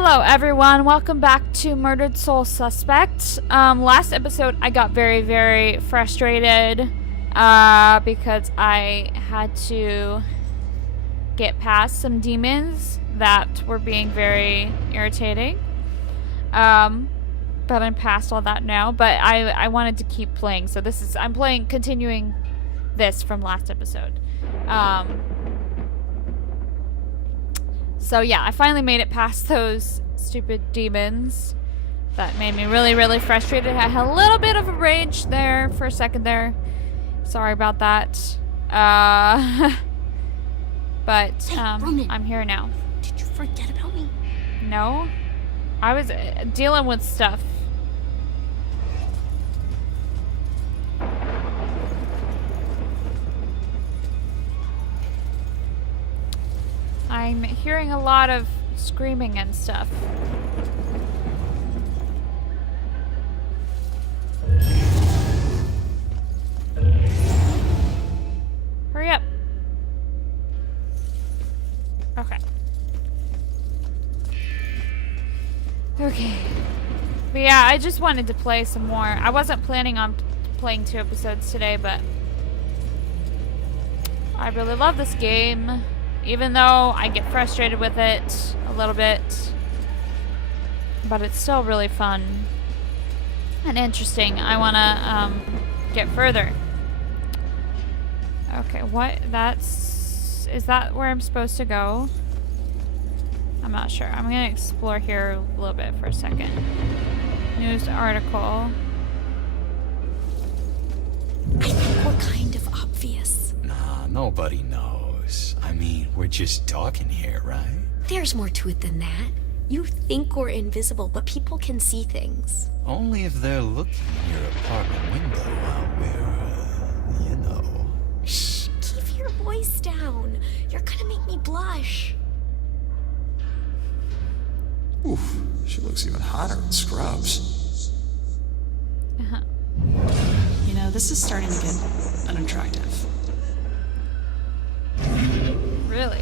Hello everyone, welcome back to Murdered Soul Suspect. Last episode I got very, very frustrated because I had to get past some demons that were being very irritating. But I'm past all that now, but I wanted to keep playing, so I'm continuing this from last episode. So yeah, I finally made it past those stupid demons. That made me really, really frustrated. I had a little bit of a rage there for a second there. Sorry about that. But Hey, Roman, I'm here now. did you forget about me? No? I was dealing with stuff. I'm hearing a lot of screaming and stuff. Hurry up. Okay. Okay. But yeah, I just wanted to play some more. I wasn't planning on playing 2 episodes today, but I really love this game. Even though I get frustrated with it a little bit, but it's still really fun and interesting. I want to get further. Okay, is that where I'm supposed to go? I'm not sure. I'm going to explore here a little bit for a second. News article. I think we're kind of obvious. Nah, nobody knows. I mean, we're just talking here, right? There's more to it than that. You think we're invisible, but people can see things. Only if they're looking in your apartment window while we're, you know. Shh, keep your voice down. You're gonna make me blush. Oof, she looks even hotter in scrubs. Uh-huh. You know, this is starting to get unattractive. Really?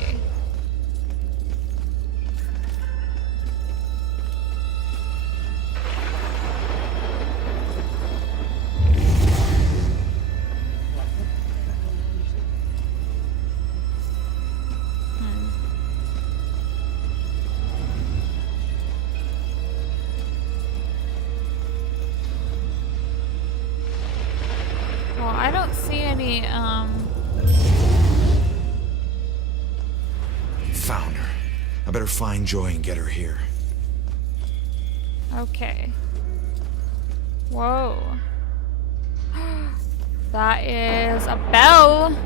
Well, I don't see any, Found her. I better find Joy and get her here. Okay. Whoa. That is a bell.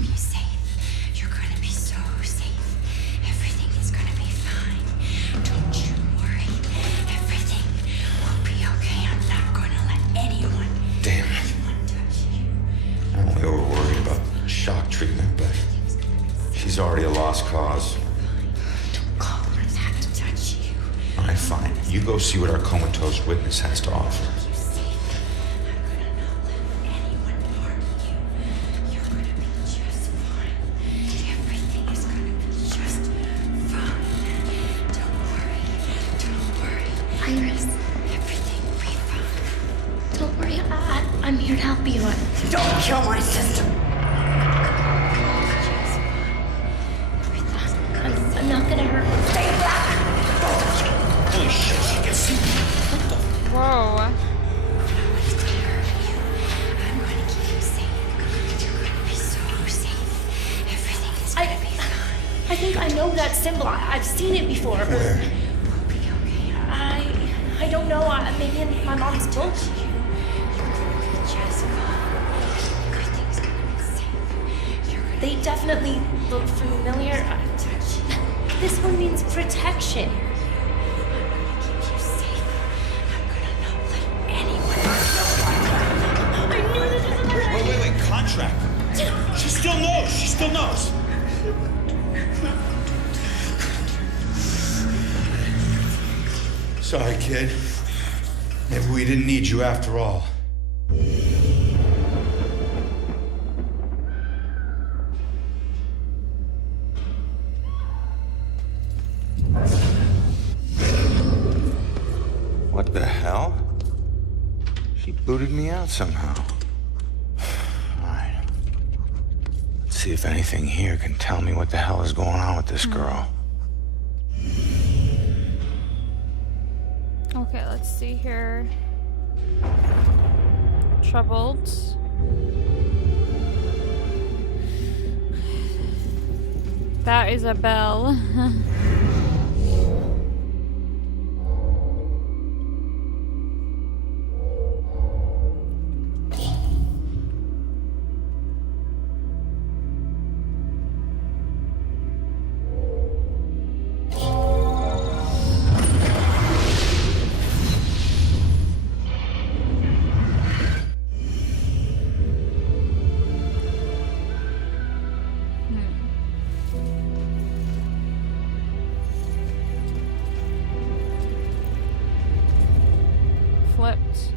Be safe. You're gonna be so safe. Everything is gonna be fine. Don't you worry. Everything will be okay. I'm not gonna let anyone Damn. touch you. I'm only over worried about shock treatment, but she's already a lost cause. Don't call her that to touch you. Alright, fine. You go see what our comatose witness has to offer. You're safe. I'm gonna not let anyone harm you. You're gonna be just fine. Everything is gonna be just fine. Don't worry. Don't worry. Iris, Everything will be fine. don't worry. I'm here to help you. Don't kill my sister. I'm not gonna hurt her. Stay back. Holy shit, she can see me. Whoa. Nobody's gonna hurt you. I'm gonna keep you safe. You're gonna be so safe. Everything is gonna be fine. I think I know that symbol. I've seen it before. Where? We'll be okay. I don't know. Maybe in my mom's book. You're gonna be just fine. Everything's gonna be safe. You're gonna They definitely look familiar. touch you. This one means protection. I'm gonna keep you safe. I'm gonna not let anyone hurt you. I knew this was a Wait, contract. She still knows, she still knows. Sorry, kid. Maybe we didn't need you after all. What the hell? She booted me out somehow. Alright. Let's see if anything here can tell me what the hell is going on with this girl. Okay, let's see here. Troubled. That is a bell. Flipped.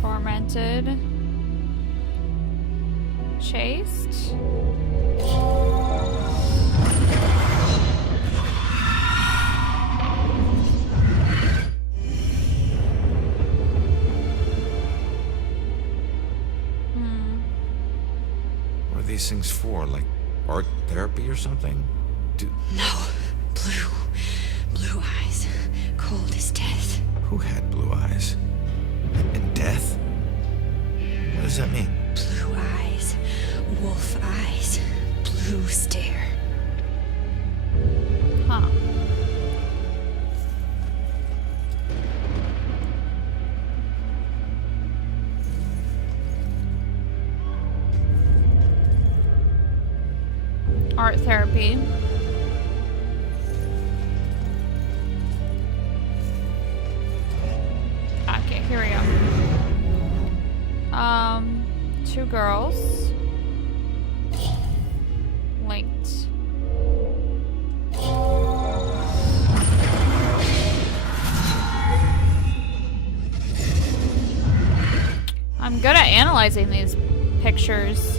Tormented. Chased. What are these things for? Like art therapy or something? No. Blue eyes. Cold as death. Who had blue eyes? And death? What does that mean? Blue eyes. Wolf eyes. Blue stare. Huh. Art therapy. Okay, here we go. Two girls. Linked. I'm good at analyzing these pictures.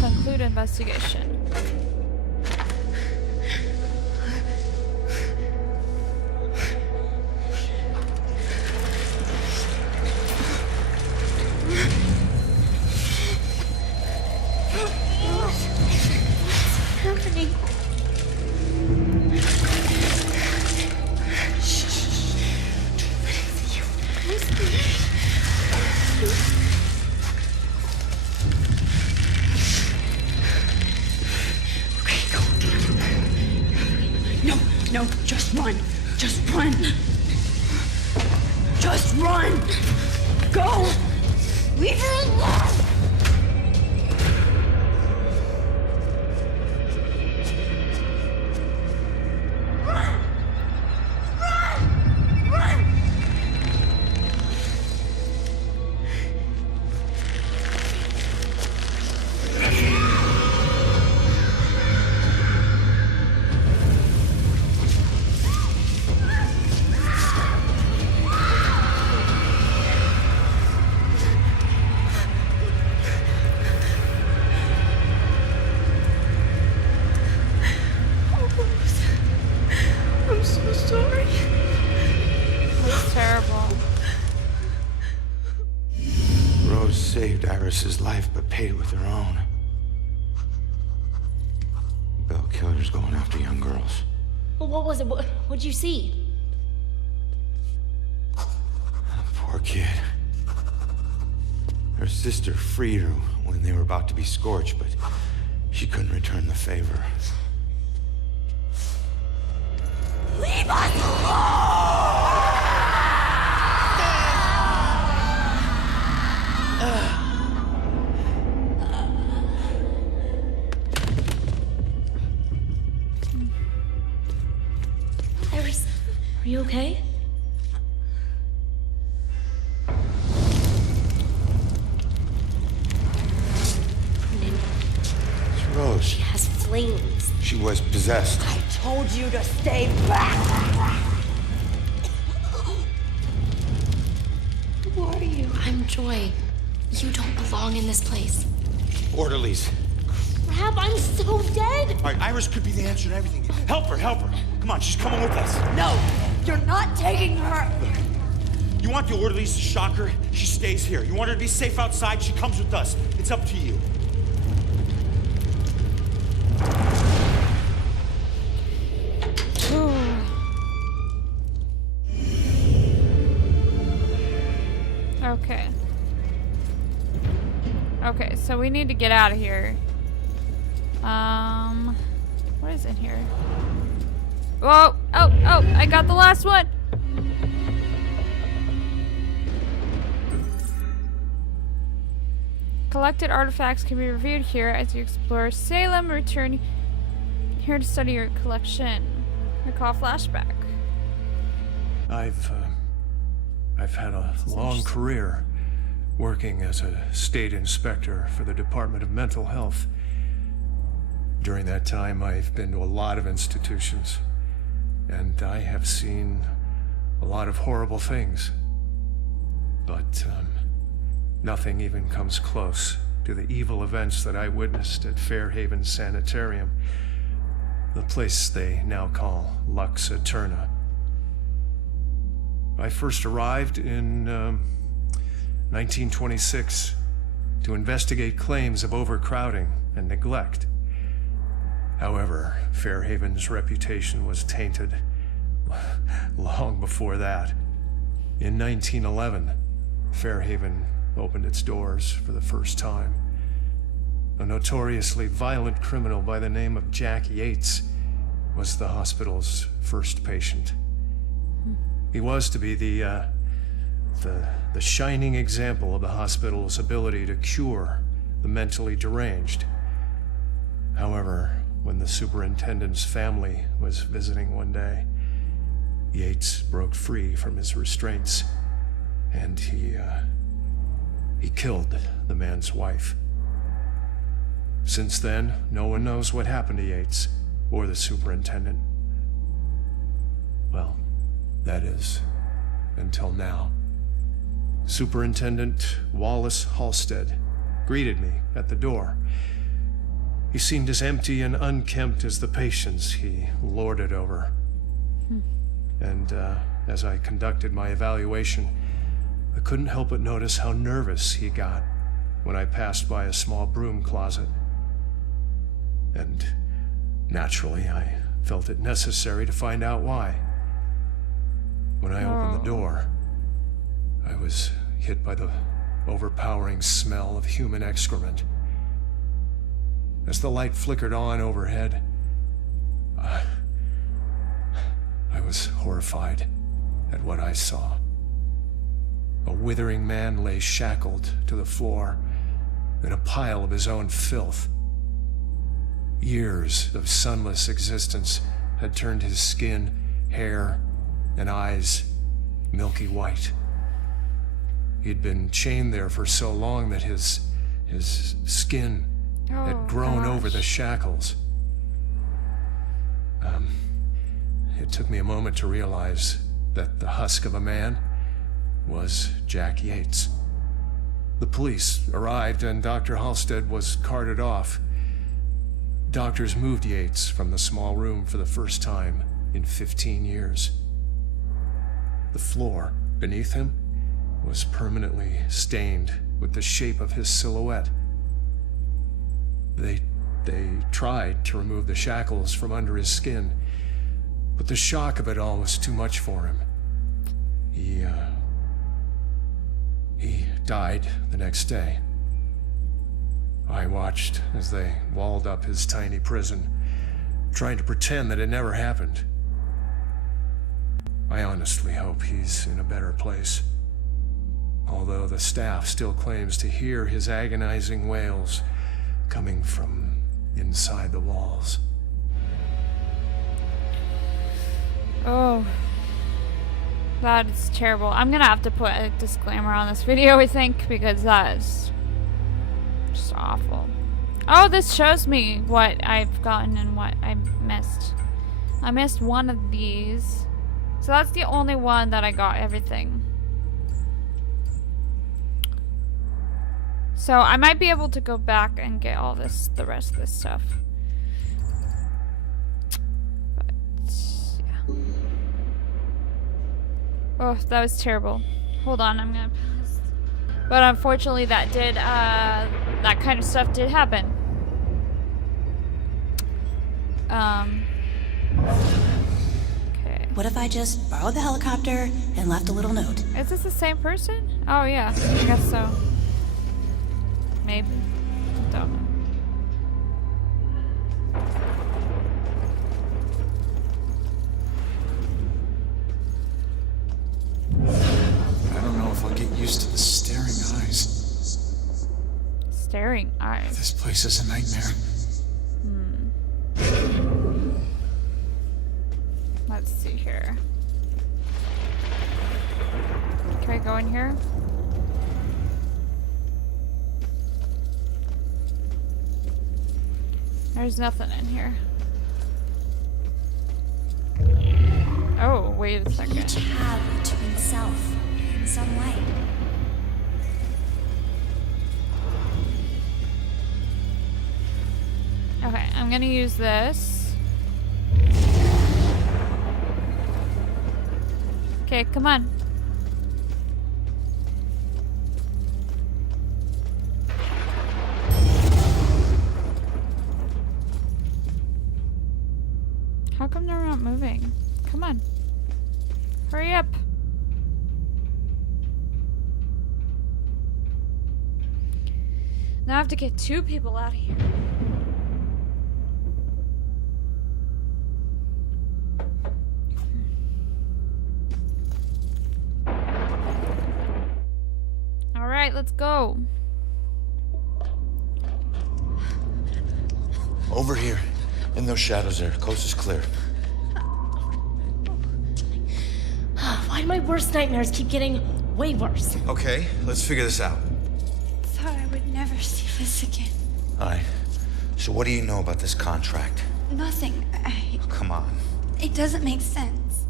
Conclude investigation. No, just run. Just run. Just run. Go. Leave her alone. I'm so sorry. That's terrible. Rose saved Iris's life, but paid it with her own. Bell killers going after young girls. Well, what was it? What'd you see? Poor kid. Her sister freed her when they were about to be scorched, but she couldn't return the favor. Leave us Iris, are you okay? okay? It's Rose. She has flames. She was possessed. I told you to stay back. Who are you? I'm Joy. You don't belong in this place. Orderlies. Crap, I'm so dead! All right, Iris could be the answer to everything. Help her, help her. Come on, she's coming with us. No, you're not taking her. You want the orderlies to shock her? She stays here. You want her to be safe outside? She comes with us. It's up to you. Okay. Okay, so we need to get out of here. What is in here? Whoa! Oh, I got the last one! Collected artifacts can be reviewed here as you explore Salem. Return here to study your collection. Recall flashback. I've had a long career working as a state inspector for the Department of Mental Health. During that time, I've been to a lot of institutions, and I have seen a lot of horrible things. But nothing even comes close to the evil events that I witnessed at Fairhaven Sanitarium, the place they now call Lux Eterna. I first arrived in 1926 to investigate claims of overcrowding and neglect. However, Fairhaven's reputation was tainted long before that. In 1911, Fairhaven opened its doors for the first time. A notoriously violent criminal by the name of Jack Yates was the hospital's first patient. He was to be the shining example of the hospital's ability to cure the mentally deranged. However, when the superintendent's family was visiting one day, Yates broke free from his restraints, and he killed the man's wife. Since then, no one knows what happened to Yates or the superintendent. Well, that is, until now. Superintendent Wallace Halstead greeted me at the door. He seemed as empty and unkempt as the patients he lorded over. And as I conducted my evaluation, I couldn't help but notice how nervous he got when I passed by a small broom closet. And naturally, I felt it necessary to find out why. When I opened the door, I was hit by the overpowering smell of human excrement. As the light flickered on overhead, I was horrified at what I saw. A withering man lay shackled to the floor in a pile of his own filth. Years of sunless existence had turned his skin, hair, and eyes milky white. He had been chained there for so long that his skin had grown over the shackles. It took me a moment to realize that the husk of a man was Jack Yates. The police arrived and Dr. Halstead was carted off. Doctors moved Yates from the small room for the first time in 15 years. The floor beneath him was permanently stained with the shape of his silhouette. They tried to remove the shackles from under his skin, but the shock of it all was too much for him. He died the next day. I watched as they walled up his tiny prison, trying to pretend that it never happened. I honestly hope he's in a better place, although the staff still claims to hear his agonizing wails coming from inside the walls. Oh. That is terrible. I'm gonna have to put a disclaimer on this video, I think, because that is just awful. Oh, this shows me what I've gotten and what I missed. I missed one of these. So that's the only one that I got everything. So I might be able to go back and get all this, the rest of this stuff. But, yeah. Oh, that was terrible. Hold on, I'm gonna pause. But unfortunately that did, that kind of stuff did happen. Okay. What if I just borrowed the helicopter and left a little note? Is this the same person? Oh yeah, I guess so. Maybe. Don't know. I don't know if I'll get used to the staring eyes. Staring eyes. This place is a nightmare. Let's see here. Can I go in here? There's nothing in here. Oh, wait a second. Each have a twin self in some way. Okay, I'm gonna use this. Okay, come on. How come they're not moving? Come on. Hurry up. Now I have to get 2 people out of here. Alright, let's go. Over here. In those shadows there. Coast is clear. Why do my worst nightmares keep getting way worse? Okay, let's figure this out. Thought I would never see this again. Alright. So what do you know about this contract? Nothing. Come on. It doesn't make sense.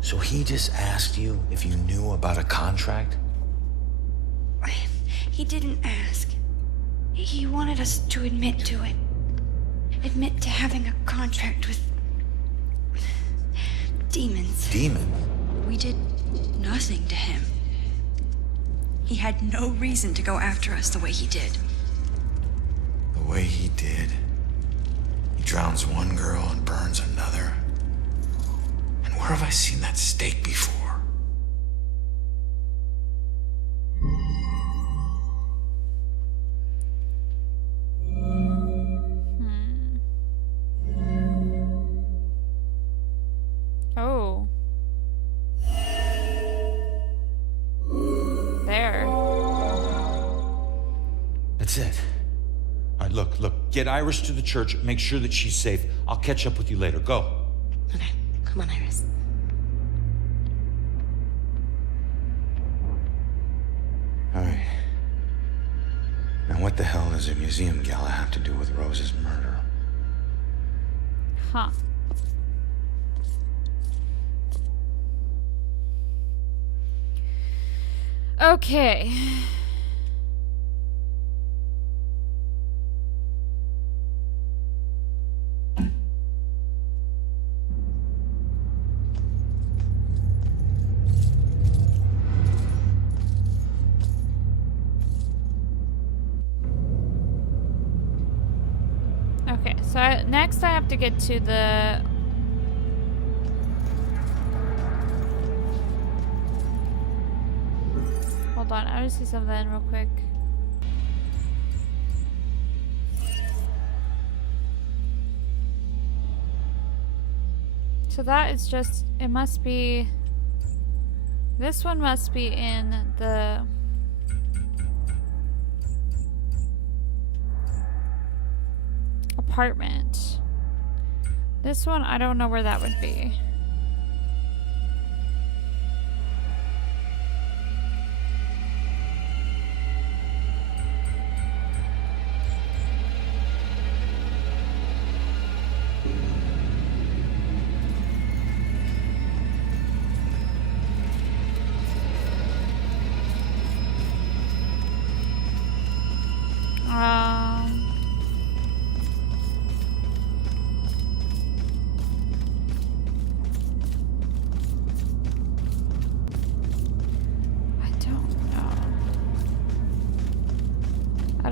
So he just asked you if you knew about a contract? He didn't ask. He wanted us to admit to it. Admit to having a contract with demons. Demon? We did nothing to him. He had no reason to go after us the way he did. The way he did. He drowns one girl and burns another. And where have I seen that steak before? Oh. There. That's it. All right, look. Get Iris to the church. Make sure that she's safe. I'll catch up with you later. Go. Okay, come on, Iris. All right. Now what the hell does a museum gala have to do with Rose's murder? Huh. Okay. Okay, so next I have to get to the... Hold on, I want to see something real quick. So that is just, it must be... This one must be in the... apartment. This one, I don't know where that would be.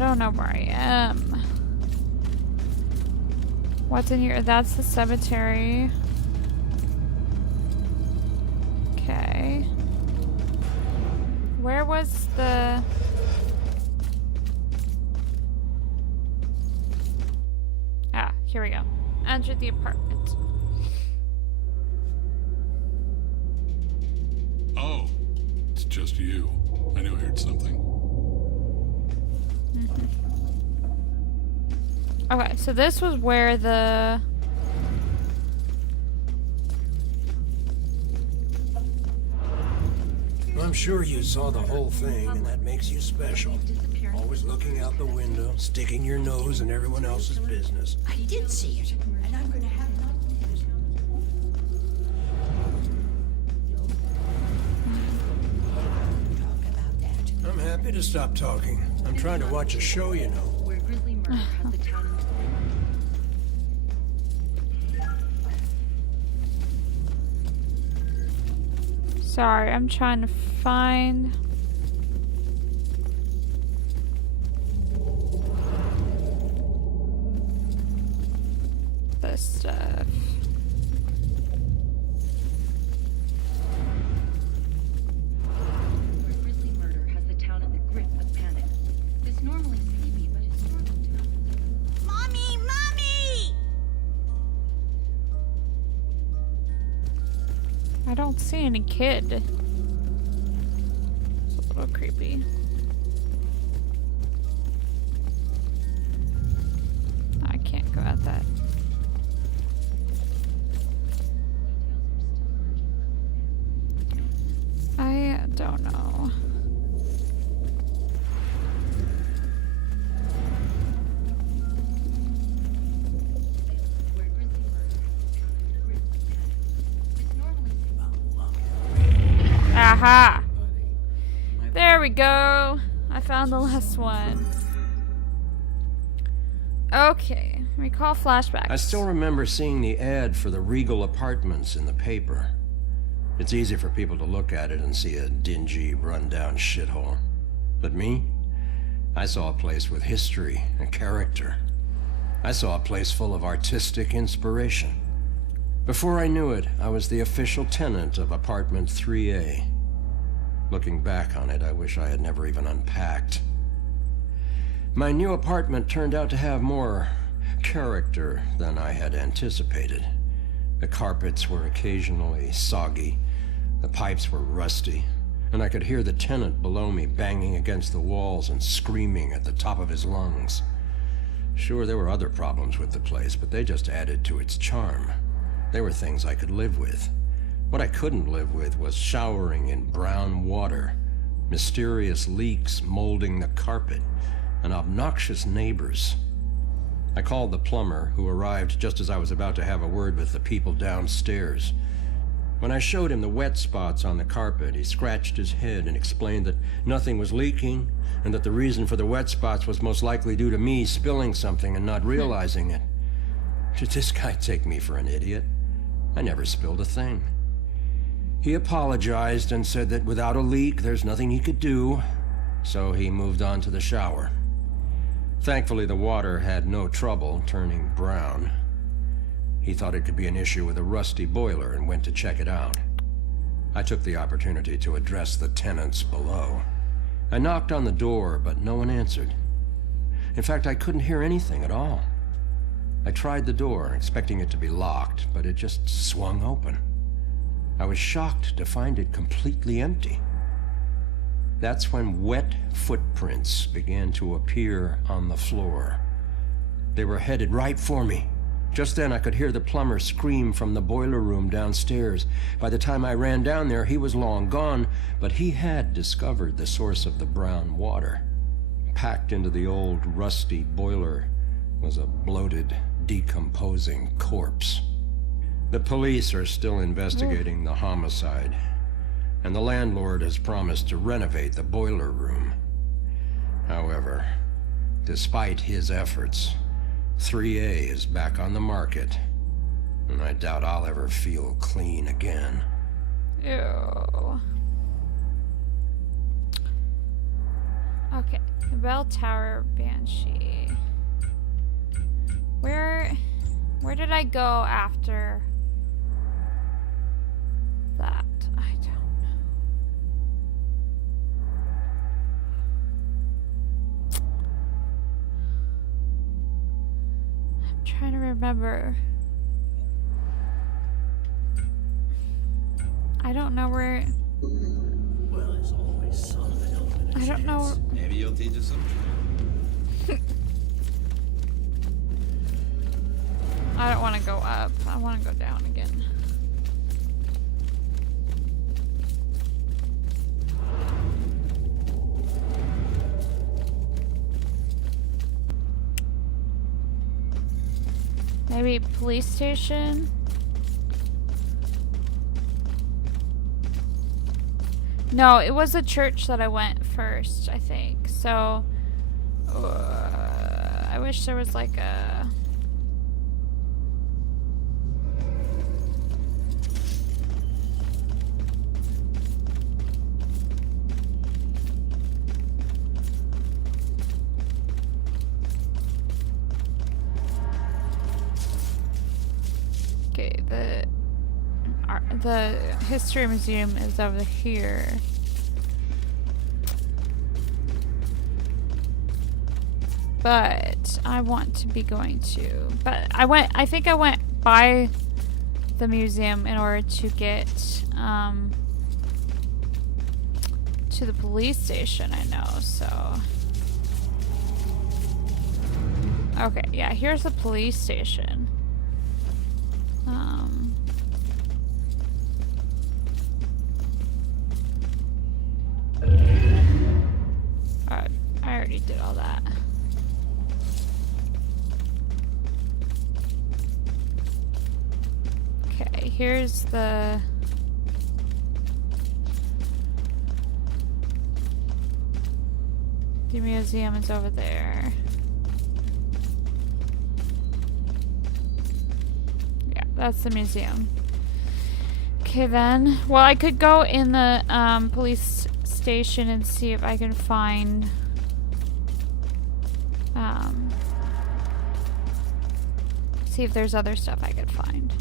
don't know where I am. What's in here? That's the cemetery. Okay. Where was the... Ah, here we go. Enter the apartment. Oh, it's just you. I knew I heard something. Okay, so this was where the... I'm sure you saw the whole thing, and that makes you special. Always looking out the window, sticking your nose in everyone else's business. I did see it, and I'm gonna have talk about that. I'm happy to stop talking. I'm trying to watch a show, you know. Where grisly murder has the town. Sorry, I'm trying to find... this stuff. Where grisly murder has the town in the grip of panic. This normally seems me, but it's normal to... Mommy! Mommy! I don't see any kid. It's a little creepy. I can't go at that. I don't know. Where grisly murder has the town in the grip of panic. This normally seems... Aha! There we go. I found the last one. Okay. Recall flashbacks. I still remember seeing the ad for the Regal Apartments in the paper. It's easy for people to look at it and see a dingy, run-down shithole. But me? I saw a place with history and character. I saw a place full of artistic inspiration. Before I knew it, I was the official tenant of apartment 3A. Looking back on it, I wish I had never even unpacked. My new apartment turned out to have more character than I had anticipated. The carpets were occasionally soggy, the pipes were rusty, and I could hear the tenant below me banging against the walls and screaming at the top of his lungs. Sure, there were other problems with the place, but they just added to its charm. They were things I could live with. What I couldn't live with was showering in brown water, mysterious leaks molding the carpet, and obnoxious neighbors. I called the plumber, who arrived just as I was about to have a word with the people downstairs. When I showed him the wet spots on the carpet, he scratched his head and explained that nothing was leaking, and that the reason for the wet spots was most likely due to me spilling something and not realizing it. Did this guy take me for an idiot? I never spilled a thing. He apologized and said that without a leak, there's nothing he could do, so he moved on to the shower. Thankfully, the water had no trouble turning brown. He thought it could be an issue with a rusty boiler and went to check it out. I took the opportunity to address the tenants below. I knocked on the door, but no one answered. In fact, I couldn't hear anything at all. I tried the door, expecting it to be locked, but it just swung open. I was shocked to find it completely empty. That's when wet footprints began to appear on the floor. They were headed right for me. Just then, I could hear the plumber scream from the boiler room downstairs. By the time I ran down there, he was long gone, but he had discovered the source of the brown water. Packed into the old, rusty boiler was a bloated, decomposing corpse. The police are still investigating the homicide, and the landlord has promised to renovate the boiler room. However, despite his efforts, 3A is back on the market, and I doubt I'll ever feel clean again. Ew. Okay, the Bell Tower Banshee. Where did I go after that? I don't know. I'm trying to remember. I don't know where. Well, there's always something. I don't know. Maybe you'll teach us something. I don't want to go up. I want to go down again. Maybe police station? No, it was a church that I went first, I think. So, I wish there was like a... Okay, the History Museum is over here. But I want to be going to, but I think I went by the museum in order to get to the police station, I know, so. Okay, yeah, here's the police station. Alright, I already did all that. Okay, here's the museum is over there. Yeah, that's the museum. Okay then. Well, I could go in the police station and see if I can find see if there's other stuff I could find.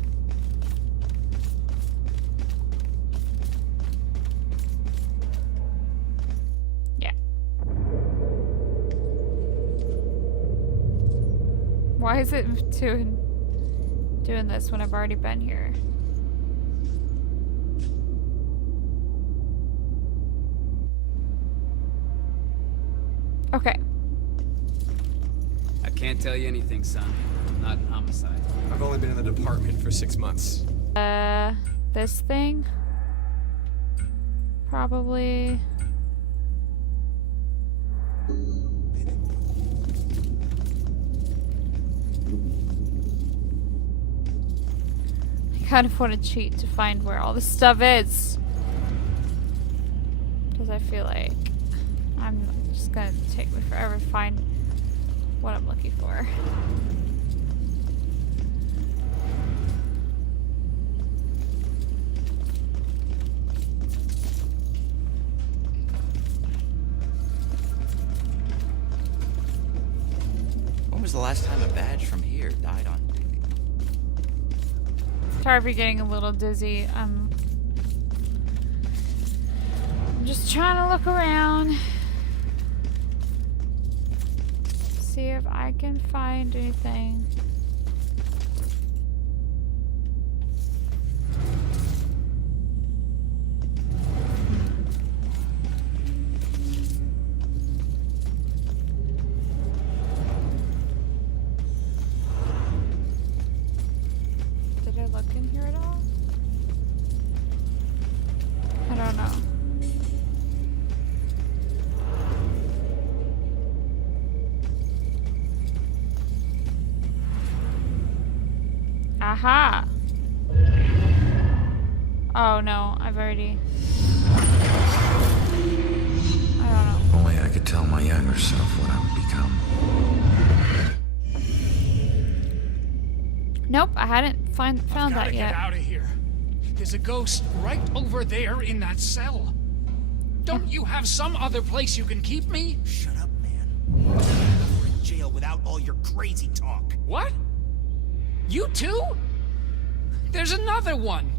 Yeah. Why is it doing this when I've already been here? Okay. I can't tell you anything, son. I'm not an homicide. I've only been in the department for 6 months. This thing? Probably. I kind of want to cheat to find where all this stuff is. Because I feel like I'm just gonna take me forever to find what I'm looking for. When was the last time a badge from here died on duty? Sorry if you're getting a little dizzy. I'm just trying to look around. See if I can find anything. Did I look in here at all? I don't know. Aha! Oh no, I've already... I don't know. Only I could tell my younger self what I would become. Nope, I hadn't found that yet. Get out of here. There's a ghost right over there in that cell. Don't you have some other place you can keep me? Shut up, man. We're in jail without all your crazy talk. What? You too? There's another one.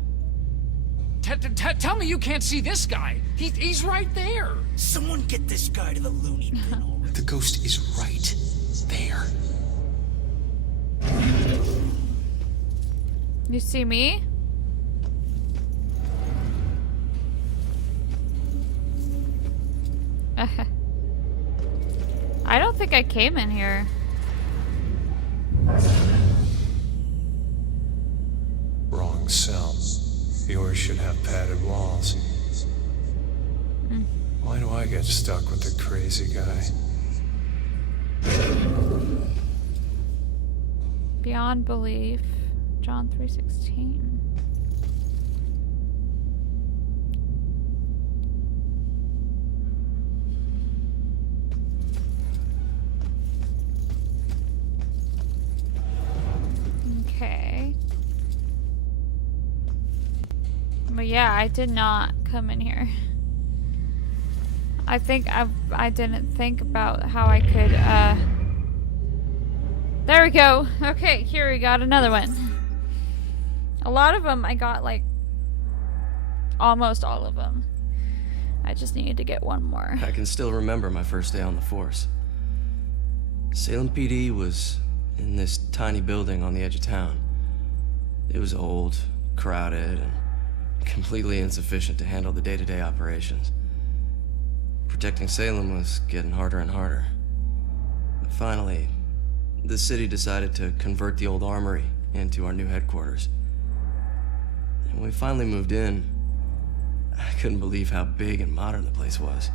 Tell me you can't see this guy. He's right there. Someone get this guy to the loony bin already. The ghost is right there. You see me? I don't think I came in here. Wrong cell. Yours should have padded walls. Why do I get stuck with the crazy guy? Beyond belief. John 3:16. Okay. But yeah, I did not come in here. I think I didn't think about how I could, there we go. Okay, here we got another one. A lot of them I got, like, almost all of them. I just needed to get one more. I can still remember my first day on the force. Salem PD was in this tiny building on the edge of town. It was old, crowded, and completely insufficient to handle the day-to-day operations. Protecting Salem was getting harder and harder. But finally, the city decided to convert the old armory into our new headquarters. And when we finally moved in, I couldn't believe how big and modern the place was.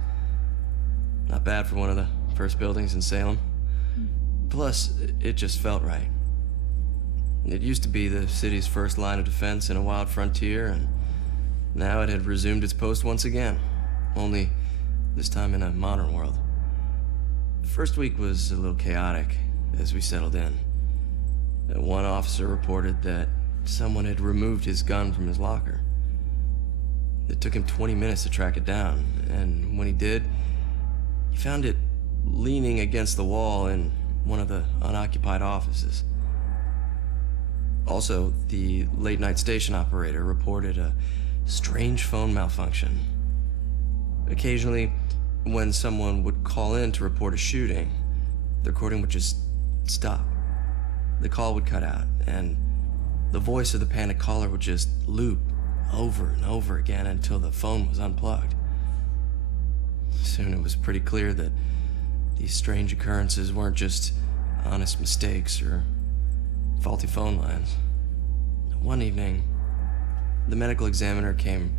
Not bad for one of the first buildings in Salem. Plus, it just felt right. It used to be the city's first line of defense in a wild frontier, and now it had resumed its post once again, only this time in a modern world. The first week was a little chaotic as we settled in. One officer reported that someone had removed his gun from his locker. It took him 20 minutes to track it down, and when he did, he found it leaning against the wall in one of the unoccupied offices. Also, the late-night station operator reported a strange phone malfunction. Occasionally, when someone would call in to report a shooting, the recording would just stop. The call would cut out, and the voice of the panicked caller would just loop over and over again until the phone was unplugged. Soon it was pretty clear that these strange occurrences weren't just honest mistakes or faulty phone lines. One evening, the medical examiner came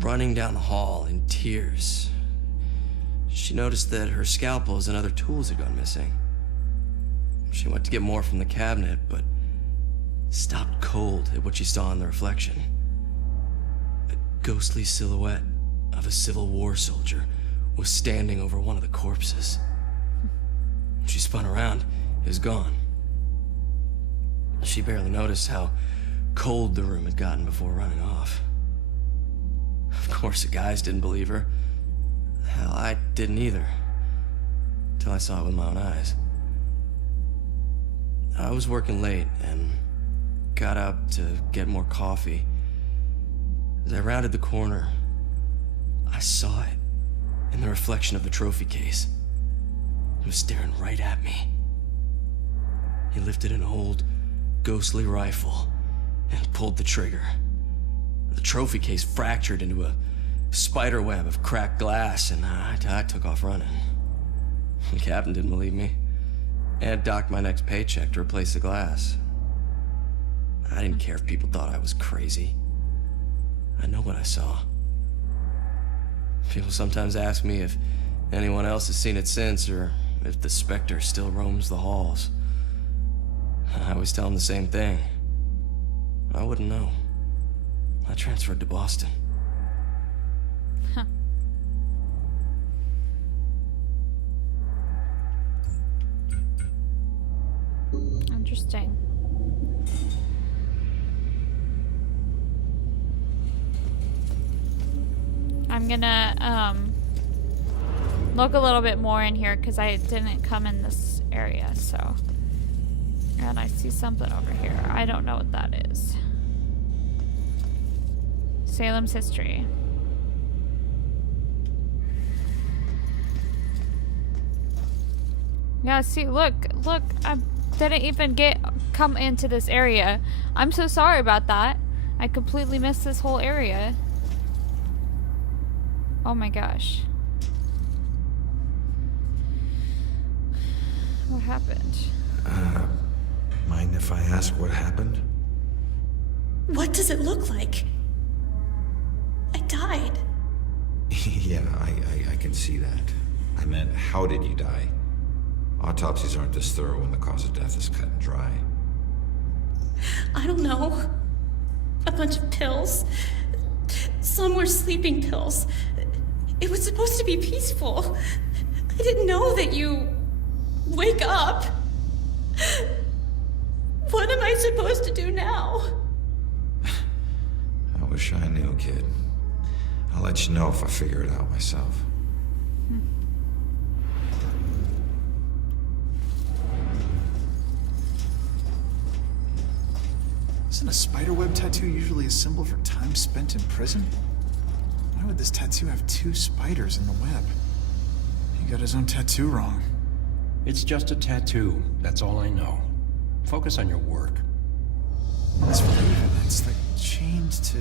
running down the hall in tears. She noticed that her scalpels and other tools had gone missing. She went to get more from the cabinet, but stopped cold at what she saw in the reflection. A ghostly silhouette of a Civil War soldier was standing over one of the corpses. She spun around. It was gone. She barely noticed how cold the room had gotten before running off. Of course, the guys didn't believe her. Hell, I didn't either. Till I saw it with my own eyes. I was working late and got up to get more coffee. As I rounded the corner, I saw it in the reflection of the trophy case. It was staring right at me. He lifted an old, ghostly rifle and pulled the trigger. The trophy case fractured into a spider web of cracked glass, and I took off running. The captain didn't believe me and docked my next paycheck to replace the glass. I didn't care if people thought I was crazy. I know what I saw. People sometimes ask me if anyone else has seen it since, or if the specter still roams the halls. I always tell them the same thing. I wouldn't know. I transferred to Boston. Huh. Interesting. I'm gonna look a little bit more in here because I didn't come in this area, so. And I see something over here. I don't know what that is. Salem's history. Yeah, see, look, I didn't even come into this area. I'm so sorry about that. I completely missed this whole area. Oh my gosh. What happened? Mind if I ask what happened? What does it look like? I died. Yeah, I can see that. I meant, how did you die? Autopsies aren't this thorough when the cause of death is cut and dry. I don't know. A bunch of pills. Some were sleeping pills. It was supposed to be peaceful. I didn't know that you wake up. What am I supposed to do now? I wish I knew, kid. I'll let you know if I figure it out myself. Isn't a spiderweb tattoo usually a symbol for time spent in prison? Why would this tattoo have 2 spiders in the web? He got his own tattoo wrong. It's just a tattoo. That's all I know. Focus on your work. That's Raven. It's like chained to...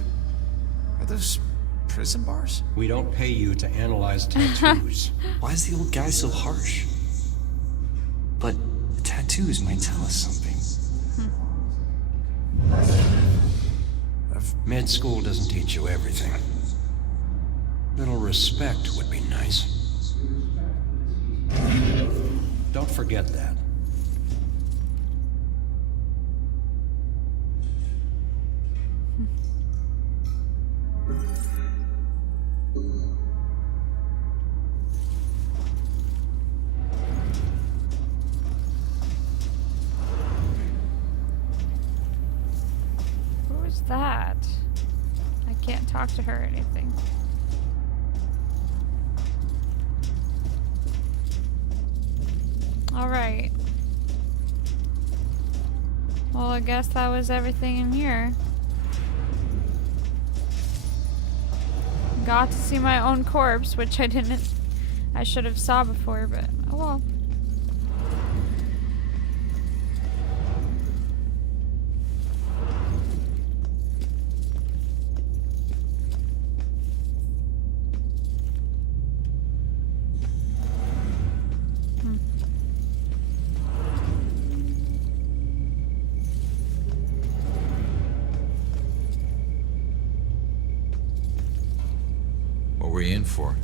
Are those prison bars? We don't pay you to analyze tattoos. Why is the old guy so harsh? But the tattoos might tell us something. Med school doesn't teach you everything. Little respect would be nice. Don't forget that. Who is that? I can't talk to her or anything. Alright. Well, I guess that was everything in here. Got to see my own corpse, which I should have saw before, but oh well. What were you in for?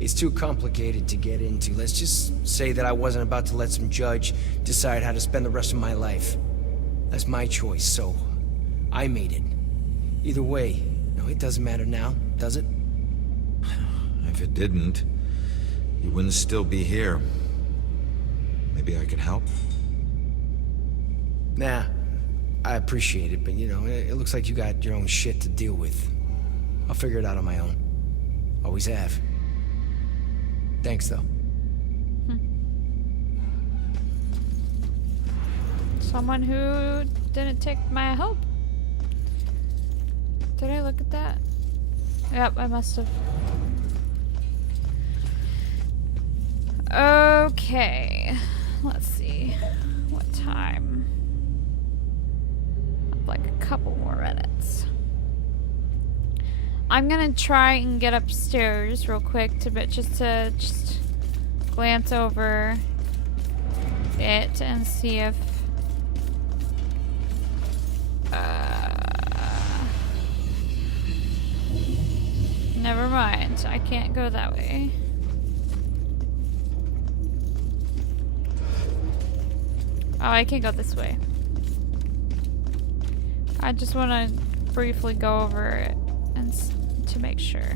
It's too complicated to get into. Let's just say that I wasn't about to let some judge decide how to spend the rest of my life. That's my choice, so I made it. Either way, no, it doesn't matter now, does it? If it didn't, you wouldn't still be here. Maybe I can help? Nah, I appreciate it, but you know, it looks like you got your own shit to deal with. I'll figure it out on my own. Always have. Thanks, though. Someone who didn't take my help. Did I look at that? Yep, I must have. Okay. Let's see. What time? Like a couple more minutes. I'm gonna try and get upstairs real quick just to glance over it and see if never mind. I can't go that way. Oh, I can go this way. I just want to briefly go over it and to make sure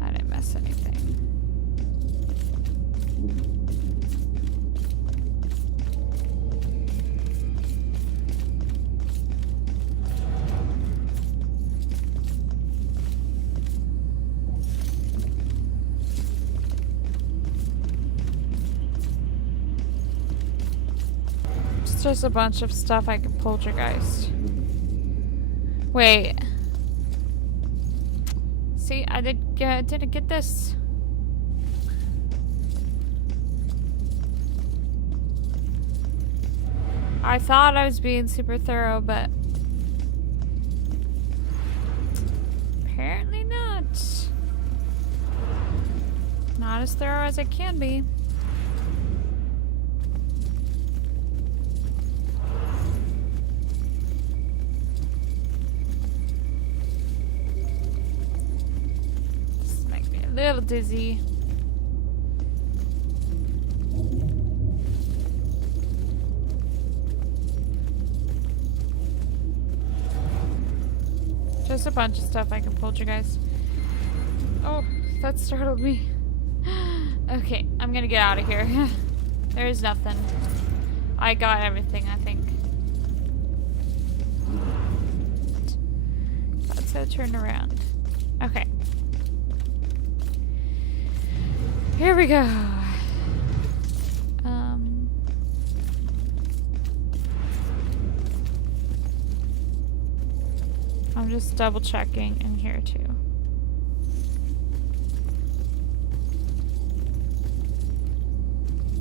I didn't miss anything. just a bunch of stuff I can poltergeist. Wait. See, I didn't get this. I thought I was being super thorough, but apparently not. Not as thorough as I can be. This makes me a little dizzy. Just a bunch of stuff I can poltergeist. Oh, that startled me. Okay, I'm gonna get out of here. There's nothing. I got everything, I think. Let's go turn around. Okay. Here we go. I'm just double checking in here too.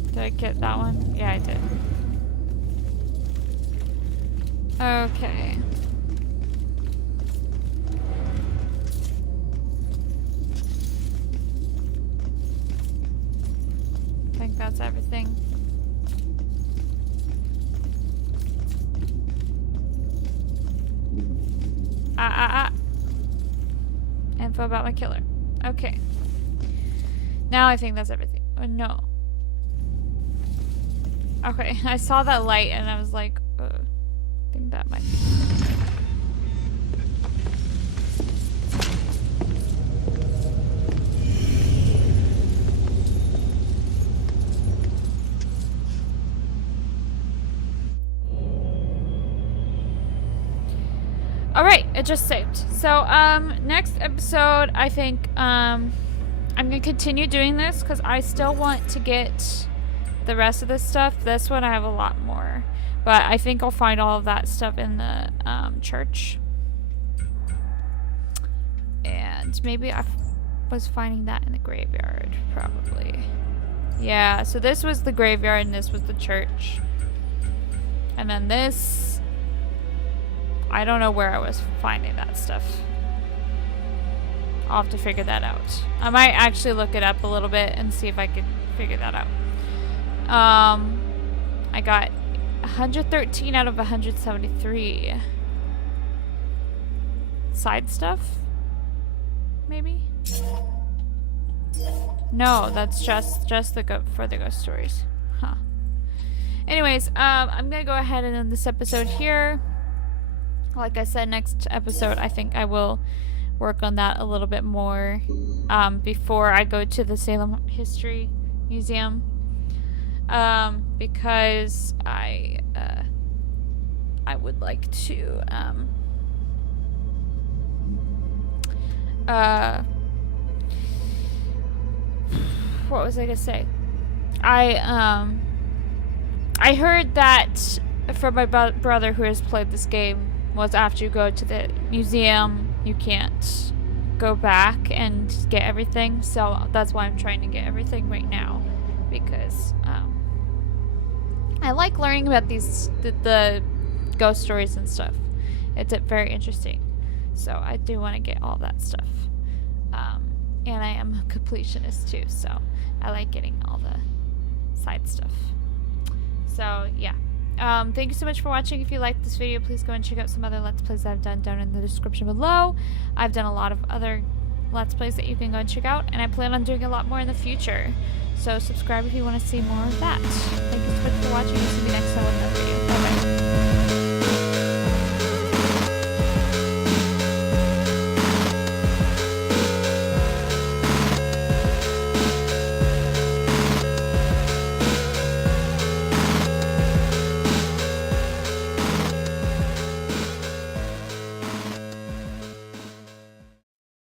Did I get that one? Yeah, I did. Okay. I think that's everything. Info about my killer. Okay. Now I think that's everything. Oh, no. Okay, I saw that light and I was like, I think that might be. Alright, it just saved. So, next episode, I think, I'm gonna continue doing this because I still want to get the rest of this stuff. This one I have a lot more. But I think I'll find all of that stuff in the, church. And maybe I was finding that in the graveyard, probably. Yeah, so this was the graveyard and this was the church. And then this... I don't know where I was finding that stuff. I'll have to figure that out. I might actually look it up a little bit and see if I could figure that out. I got 113 out of 173. Side stuff? Maybe? No, that's just for the ghost stories. Huh. Anyways, I'm gonna go ahead and end this episode here. Like I said, next episode, I think I will work on that a little bit more before I go to the Salem History Museum, because I would like to what was I gonna say? I heard that from my brother who has played this game, was after you go to the museum, you can't go back and get everything. So that's why I'm trying to get everything right now, because I like learning about the ghost stories and stuff. It's very interesting. So I do want to get all that stuff. And I am a completionist too, so I like getting all the side stuff. So yeah. Thank you so much for watching. If you liked this video, please go and check out some other Let's Plays that I've done down in the description below. I've done a lot of other Let's Plays that you can go and check out, and I plan on doing a lot more in the future. So subscribe if you want to see more of that. Thank you so much for watching. See you next time with another video. Bye-bye.